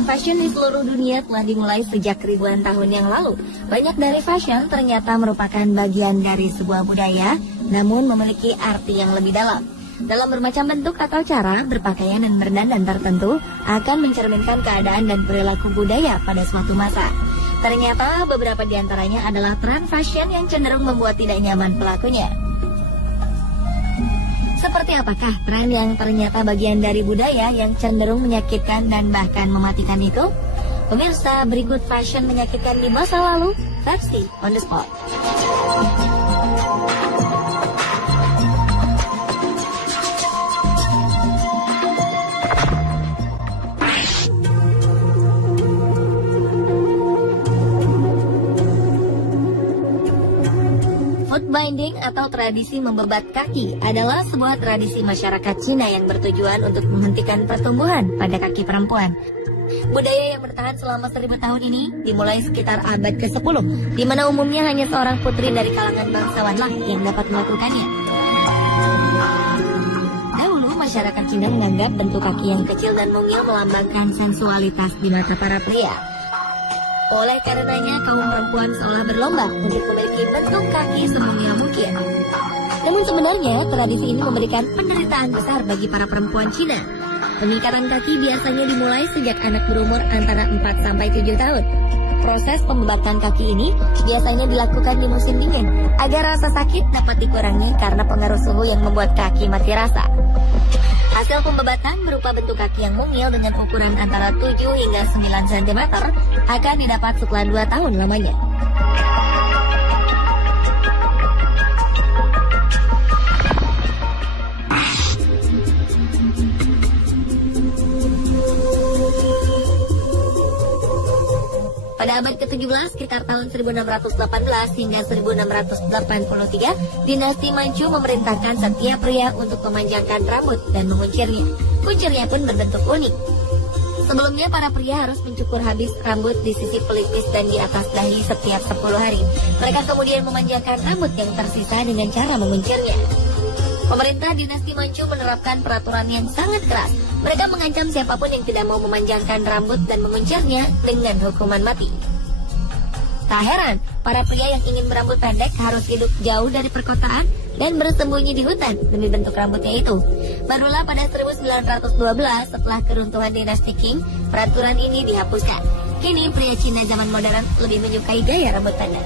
Tren fashion di seluruh dunia telah dimulai sejak ribuan tahun yang lalu. Banyak dari fashion ternyata merupakan bagian dari sebuah budaya, namun memiliki arti yang lebih dalam. Dalam bermacam bentuk atau cara, berpakaian dan berdandan tertentu akan mencerminkan keadaan dan perilaku budaya pada suatu masa. Ternyata beberapa di antaranya adalah tren fashion yang cenderung membuat tidak nyaman pelakunya. Seperti apakah tren yang ternyata bagian dari budaya yang cenderung menyakitkan dan bahkan mematikan itu? Pemirsa, berikut fashion menyakitkan di masa lalu, versi On The Spot. Foot binding atau tradisi membebat kaki adalah sebuah tradisi masyarakat Cina yang bertujuan untuk menghentikan pertumbuhan pada kaki perempuan. Budaya yang bertahan selama 1000 tahun ini dimulai sekitar abad ke-10, di mana umumnya hanya seorang putri dari kalangan bangsawanlah yang dapat melakukannya. Dahulu, masyarakat Cina menganggap bentuk kaki yang kecil dan mungil melambangkan sensualitas di mata para pria. Oleh karenanya, kaum perempuan seolah berlomba untuk memiliki bentuk kaki semungil mungkin. Namun sebenarnya, tradisi ini memberikan penderitaan besar bagi para perempuan Cina. Peningkatan kaki biasanya dimulai sejak anak berumur antara 4-7 tahun. Proses pembebatan kaki ini biasanya dilakukan di musim dingin, agar rasa sakit dapat dikurangi karena pengaruh suhu yang membuat kaki mati rasa. Hasil pembebatan berupa bentuk kaki yang mungil dengan ukuran antara 7 hingga 9 cm akan didapat setelah 2 tahun lamanya. Pada abad ke-17, sekitar tahun 1618 hingga 1683, dinasti Manchu memerintahkan setiap pria untuk memanjangkan rambut dan menguncirnya. Kuncirnya pun berbentuk unik. Sebelumnya, para pria harus mencukur habis rambut di sisi pelipis dan di atas dahi setiap 10 hari. Mereka kemudian memanjangkan rambut yang tersisa dengan cara menguncirnya. Pemerintah dinasti Manchu menerapkan peraturan yang sangat keras. Mereka mengancam siapapun yang tidak mau memanjangkan rambut dan menguncirnya dengan hukuman mati. Tak heran, para pria yang ingin berambut pendek harus hidup jauh dari perkotaan dan bersembunyi di hutan demi bentuk rambutnya itu. Barulah pada 1912 setelah keruntuhan dinasti Qing, peraturan ini dihapuskan. Kini pria Cina zaman modern lebih menyukai gaya rambut pendek.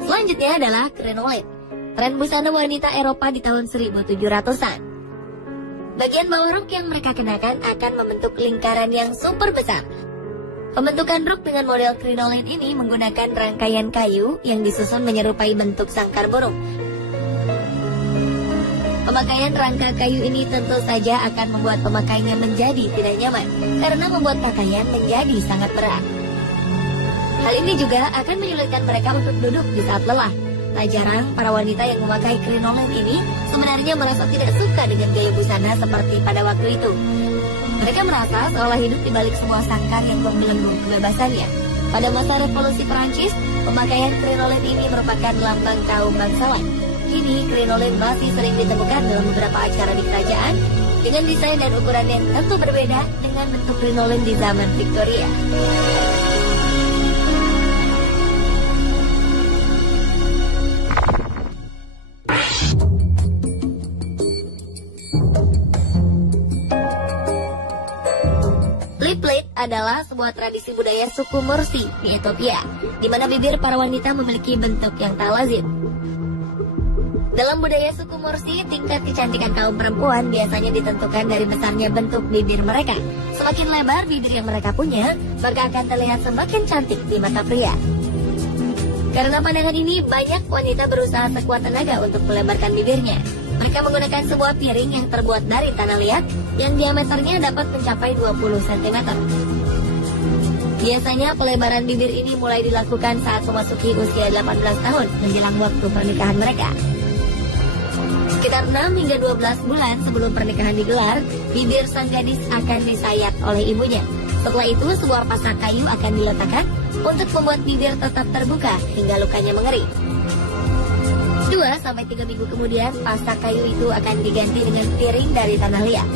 Selanjutnya adalah crinoline, tren busana wanita Eropa di tahun 1700-an. Bagian bawah rok yang mereka kenakan akan membentuk lingkaran yang super besar. Pembentukan rok dengan model crinoline ini menggunakan rangkaian kayu yang disusun menyerupai bentuk sangkar burung. Pemakaian rangka kayu ini tentu saja akan membuat pemakainya menjadi tidak nyaman, karena membuat pakaian menjadi sangat berat. Hal ini juga akan menyulitkan mereka untuk duduk di saat lelah. Tak jarang, para wanita yang memakai crinoline ini sebenarnya merasa tidak suka dengan gaya busana seperti pada waktu itu. Mereka merasa seolah hidup di balik sebuah sangkar yang membelenggu kebebasannya. Pada masa revolusi Perancis, pemakaian crinoline ini merupakan lambang kaum bangsawan. Kini, crinoline masih sering ditemukan dalam beberapa acara di kerajaan, dengan desain dan ukuran yang tentu berbeda dengan bentuk crinoline di zaman Victoria. Lip plate adalah sebuah tradisi budaya suku Mursi di Ethiopia, di mana bibir para wanita memiliki bentuk yang tak lazim. Dalam budaya suku Mursi, tingkat kecantikan kaum perempuan biasanya ditentukan dari besarnya bentuk bibir mereka. Semakin lebar bibir yang mereka punya, maka akan terlihat semakin cantik di mata pria. Karena pandangan ini, banyak wanita berusaha sekuat tenaga untuk melebarkan bibirnya. Mereka menggunakan sebuah piring yang terbuat dari tanah liat yang diameternya dapat mencapai 20 cm. Biasanya pelebaran bibir ini mulai dilakukan saat memasuki usia 18 tahun menjelang waktu pernikahan mereka. Sekitar 6 hingga 12 bulan sebelum pernikahan digelar, bibir sang gadis akan disayat oleh ibunya. Setelah itu, sebuah pasak kayu akan diletakkan untuk membuat bibir tetap terbuka hingga lukanya mengering. 2-3 minggu kemudian, pasak kayu itu akan diganti dengan piring dari tanah liat.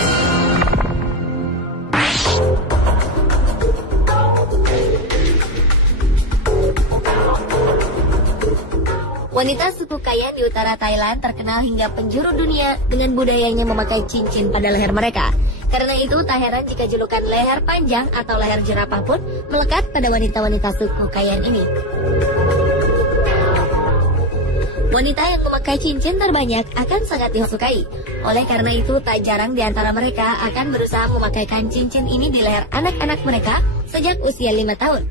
Wanita suku Kayan di utara Thailand terkenal hingga penjuru dunia dengan budayanya memakai cincin pada leher mereka. Karena itu, tak heran jika julukan leher panjang atau leher jerapah pun melekat pada wanita-wanita suku Kayan ini. Wanita yang memakai cincin terbanyak akan sangat disukai. Oleh karena itu, tak jarang di antara mereka akan berusaha memakaikan cincin ini di leher anak-anak mereka sejak usia 5 tahun.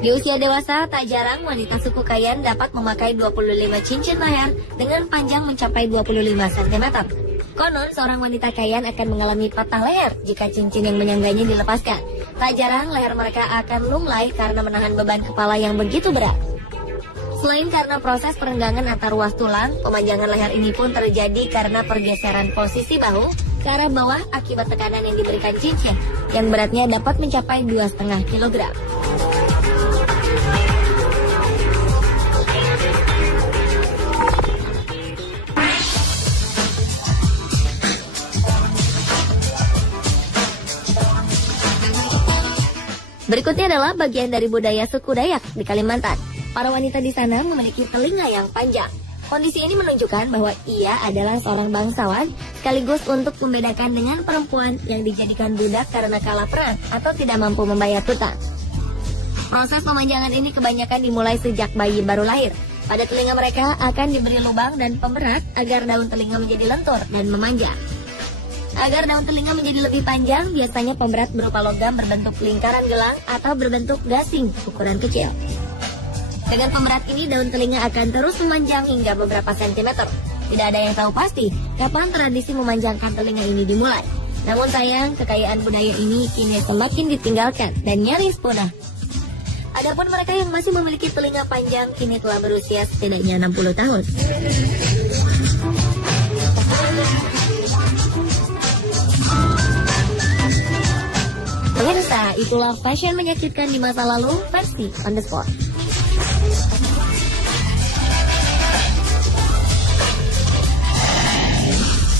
Di usia dewasa, tak jarang wanita suku Kayan dapat memakai 25 cincin leher dengan panjang mencapai 25 cm. Konon, seorang wanita Kayan akan mengalami patah leher jika cincin yang menyangganya dilepaskan. Tak jarang leher mereka akan lunglai karena menahan beban kepala yang begitu berat. Selain karena proses perenggangan antar ruas tulang, pemanjangan leher ini pun terjadi karena pergeseran posisi bahu ke arah bawah akibat tekanan yang diberikan cincin, yang beratnya dapat mencapai 2,5 kg. Berikutnya adalah bagian dari budaya suku Dayak di Kalimantan. Para wanita di sana memiliki telinga yang panjang. Kondisi ini menunjukkan bahwa ia adalah seorang bangsawan, sekaligus untuk membedakan dengan perempuan yang dijadikan budak karena kalah perang atau tidak mampu membayar hutang. Proses pemanjangan ini kebanyakan dimulai sejak bayi baru lahir. Pada telinga mereka akan diberi lubang dan pemberat agar daun telinga menjadi lentur dan memanjang. Agar daun telinga menjadi lebih panjang, biasanya pemberat berupa logam berbentuk lingkaran gelang atau berbentuk gasing ukuran kecil. Dengan pemberat ini, daun telinga akan terus memanjang hingga beberapa sentimeter. Tidak ada yang tahu pasti kapan tradisi memanjangkan telinga ini dimulai. Namun sayang, kekayaan budaya ini kini semakin ditinggalkan dan nyaris punah. Adapun mereka yang masih memiliki telinga panjang kini telah berusia setidaknya 60 tahun. Pemirsa, itulah fashion menyakitkan di masa lalu versi On The Spot.